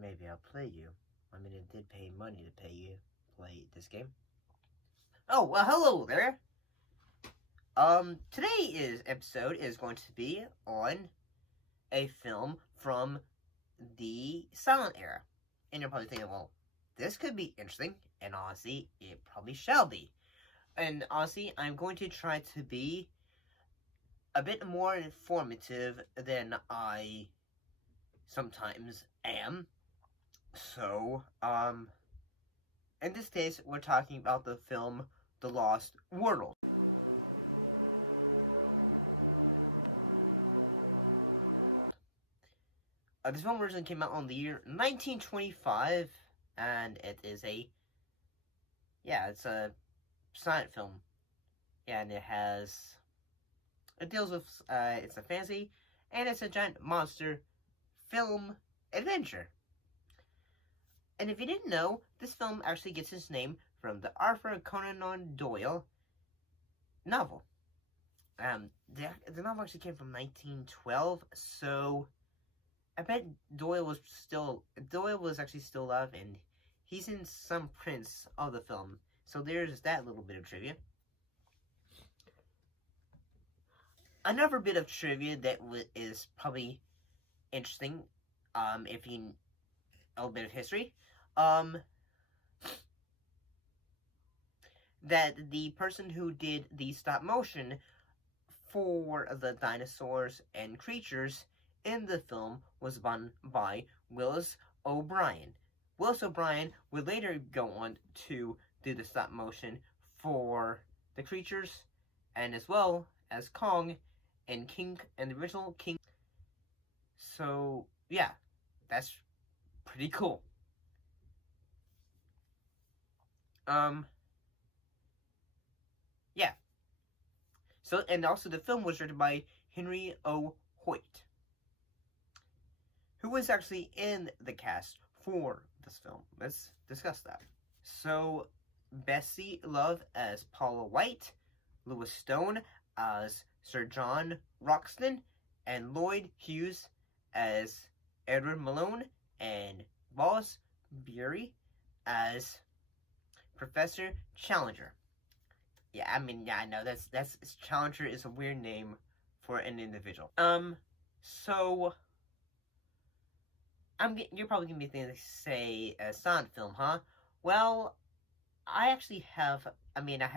Maybe I'll play you. I mean, it did pay money to pay you play this game. Oh, well, hello there. Today's episode is going to be on a film from the silent era. And you're probably thinking, well, this could be interesting, and honestly, it probably shall be. And honestly, I'm going to try to be a bit more informative than I sometimes am. So, in this case, we're talking about the film The Lost World. This film originally came out on the year 1925, and it is it's a silent film. Yeah, and it deals with, it's a fantasy, and it's a giant monster film adventure. And if you didn't know, this film actually gets its name from the Arthur Conan Doyle novel. The novel actually came from 1912, so I bet Doyle was actually still alive, and he's in some prints of the film. So there's that little bit of trivia. Another bit of trivia that is probably interesting, if you know a bit of history, that the person who did the stop motion for the dinosaurs and creatures in the film was done by Willis O'Brien. Willis O'Brien would later go on to do the stop motion for the creatures, and as well as Kong and the original King. So yeah, that's pretty cool. Yeah. So, and also the film was written by Henry O. Hoyt, who was actually in the cast for this film. Let's discuss that. So, Bessie Love as Paula White, Lewis Stone as Sir John Roxton, and Lloyd Hughes as Edward Malone, and Wallace Beery as Professor Challenger. Yeah, I mean, yeah, I know that's Challenger is a weird name for an individual. So you're probably gonna be thinking, say, a silent film, huh? Well, I have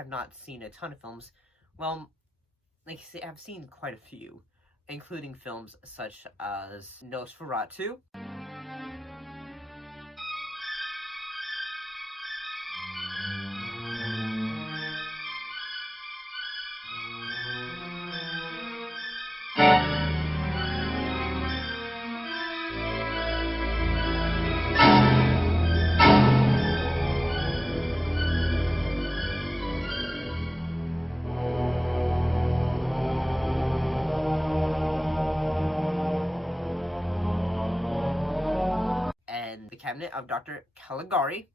not seen a ton of films. Well, like I say, I've seen quite a few, including films such as Nosferatu, and The Cabinet of Dr. Caligari.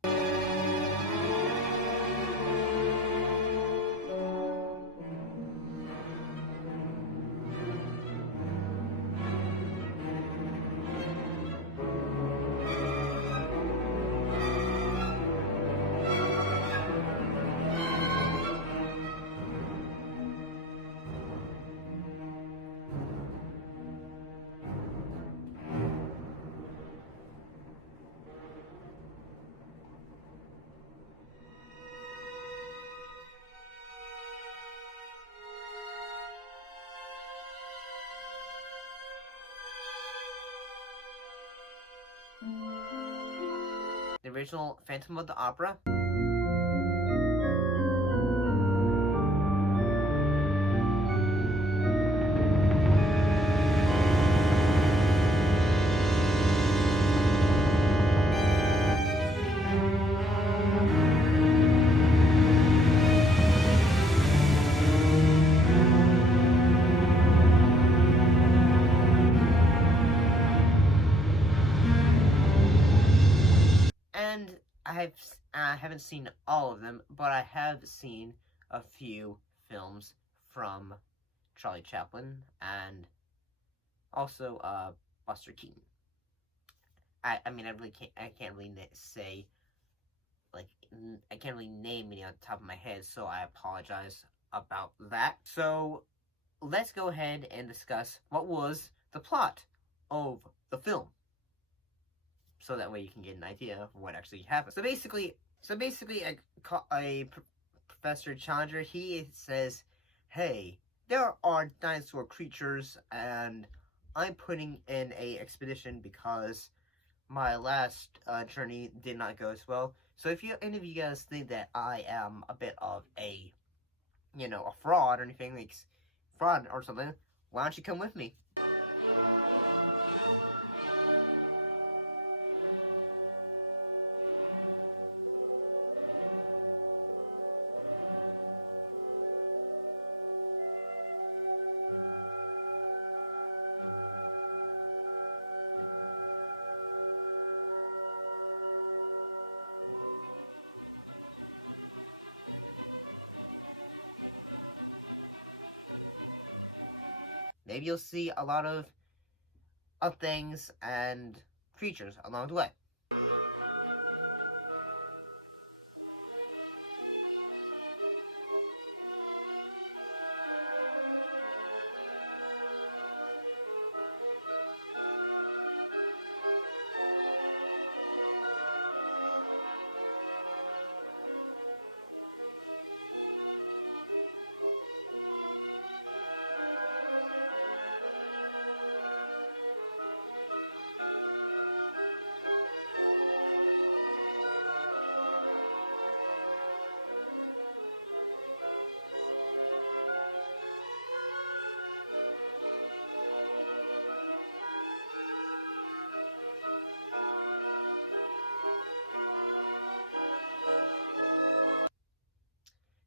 The original Phantom of the Opera. And I haven't seen all of them, but I have seen a few films from Charlie Chaplin and also Buster Keaton. I mean I can't really say like I can't really name any on the top of my head, so I apologize about that. So let's go ahead and discuss what was the plot of the film, so that way you can get an idea of what actually happened. So basically, a Professor Chandra, he says, "Hey, there are dinosaur creatures, and I'm putting in a expedition because my last journey did not go as well. So if any of you guys think that I am a bit of a, a fraud or anything like fraud or something, why don't you come with me?" Maybe you'll see a lot of things and creatures along the way.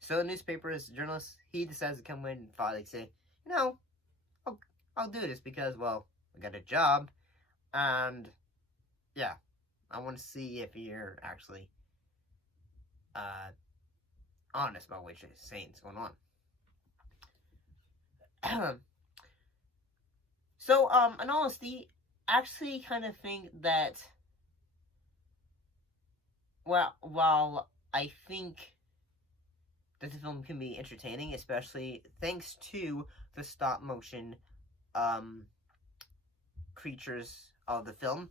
So the newspaper's journalist, he decides to come in and finally say, you know, I'll, I'll do this because, well, I got a job, and yeah, I want to see if you're actually honest about what you're saying is going on. So, in honesty, I actually kind of think that, well, while I think that the film can be entertaining, especially thanks to the stop motion um, creatures of the film.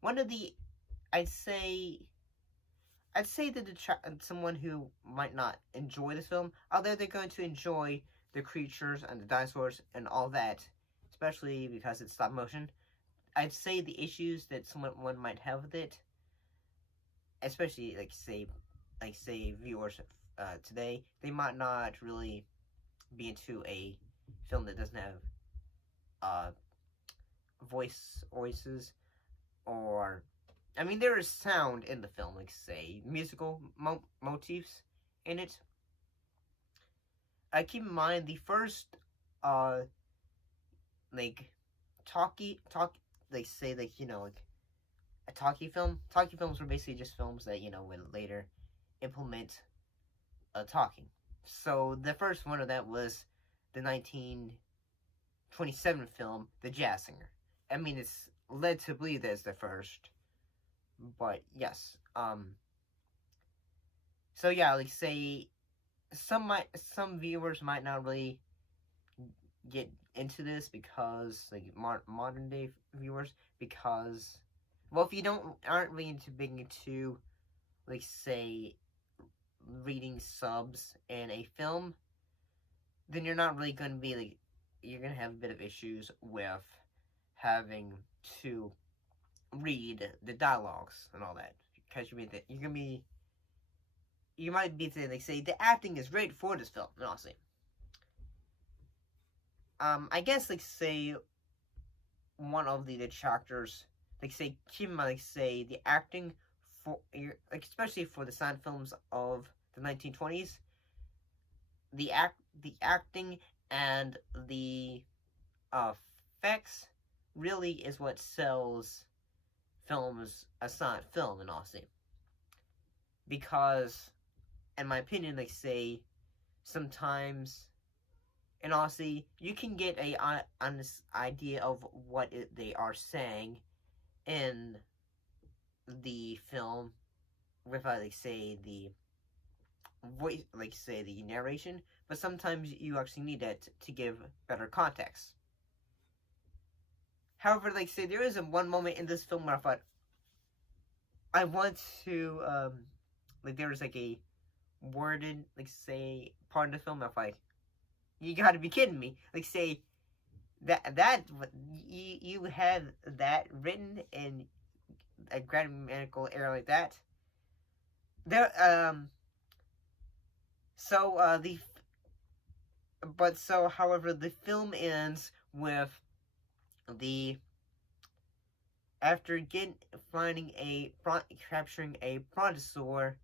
One of the, I'd say, that someone who might not enjoy this film, although they're going to enjoy the creatures and the dinosaurs and all that, especially because it's stop motion. I'd say the issues that someone might have with it, especially like say viewers today, they might not really be into a film that doesn't have uh voices, or I mean there is sound in the film, like say musical motifs in it. I keep in mind the first uh like talk like say like like a talkie film. Talkie films were basically just films that would later implement talking. So the first one of that was the 1927 film The Jazz Singer. I mean, it's led to believe that it's the first, but yes. So yeah, like say some viewers might not really get into this because like modern day viewers, because well, if you aren't really into like say reading subs in a film, then you're not really going to be like, you're going to have a bit of issues with having to read the dialogues and all that, because you're going to be you might be saying, like, say, the acting is great for this film, honestly. I guess, like, say, one of the detractors, like, say, keep in mind, like, say, the acting for, like, especially for the silent films of the 1920s, the acting and the effects really is what sells films a silent film in Aussie. Because, in my opinion, like, say, sometimes in Aussie, you can get a honest idea of what they are saying in the film without, like, say, the voice, like, say, the narration, but sometimes you actually need that to give better context. However, like, say, there is one moment in this film where I thought, I want to, like, there was, like, a worded, like, say, part of the film, I thought, like, you gotta be kidding me. Like, say, that you have that written in a grammatical error like that. There, however, the film ends with the after capturing a brontosaur.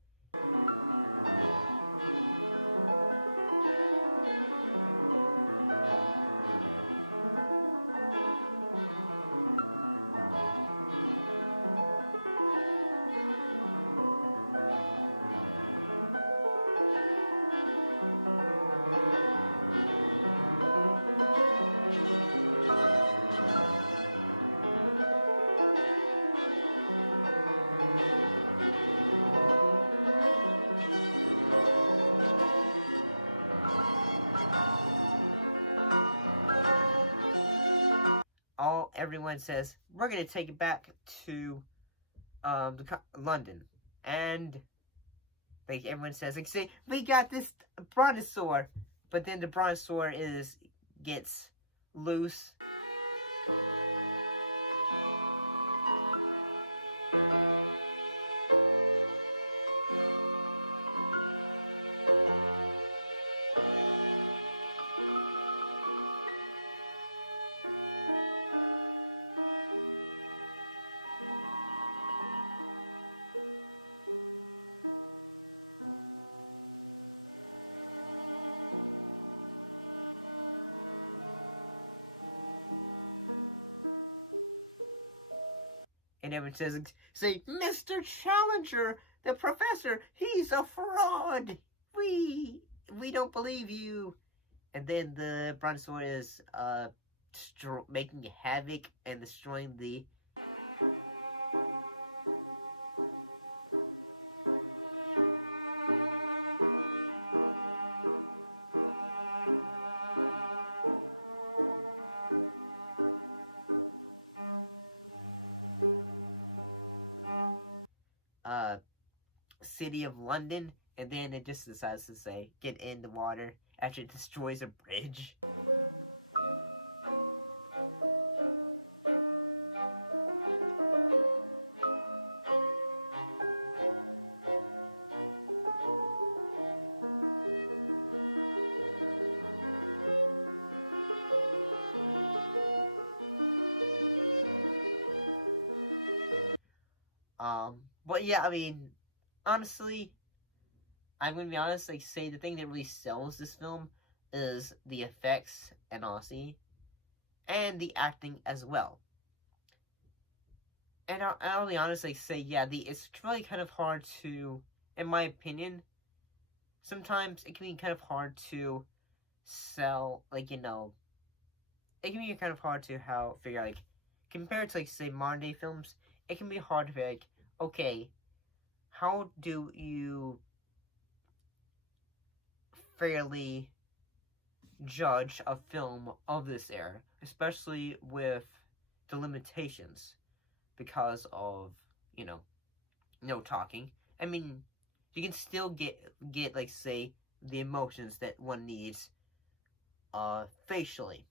Everyone says we're gonna take it back to London, and like everyone says, like, say, we got this brontosaur, but then the brontosaur gets loose. And everyone says, say, Mr. Challenger, the professor, he's a fraud. We don't believe you. And then the brontosaur is making havoc and destroying the city of London, and then it just decides to say, get in the water after it destroys a bridge. But yeah, I mean, honestly, I'm gonna be honest, like, say, the thing that really sells this film is the effects and Aussie, and the acting as well. And I'll be honest, like, say, yeah, it's really kind of hard to, in my opinion, sometimes it can be kind of hard to sell, like, it can be kind of hard to figure, like, compared to, like, say, modern day films, it can be hard to figure, like, okay, how do you fairly judge a film of this era, especially with the limitations because of, no talking. I mean, you can still get like, say, the emotions that one needs facially.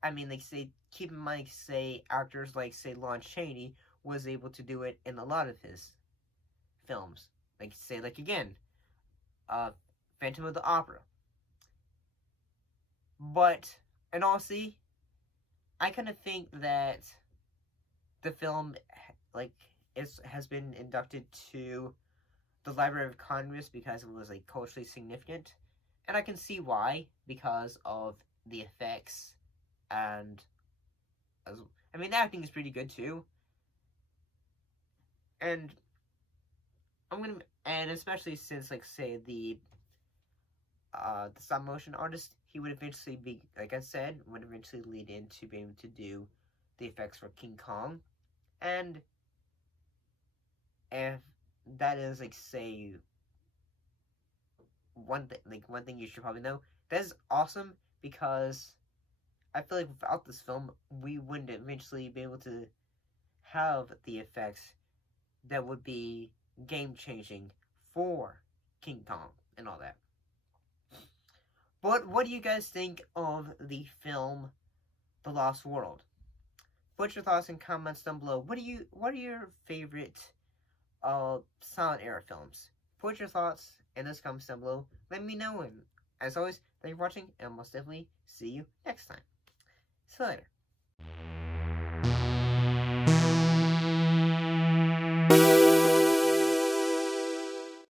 I mean, like, say, keep in mind, say, actors like, say, Lon Chaney was able to do it in a lot of his films. like say like again, Phantom of the Opera. But in all honesty, I kind of think that the film like has been inducted to the Library of Congress because it was like culturally significant, and I can see why because of the effects and as I mean the acting is pretty good too, and I'm gonna and especially since like say the stop motion artist, he would eventually be, like I said, would eventually lead into being able to do the effects for King Kong, and if that is like say one thing you should probably know, that is awesome because I feel like without this film, we wouldn't eventually be able to have the effects that would be game changing for King Kong and all that. But what do you guys think of the film The Lost World? Put your thoughts in comments down below. What are your favorite silent era films? Put your thoughts in those comments down below. Let me know, and as always, thank you for watching, and I'll most definitely see you next time. See you later.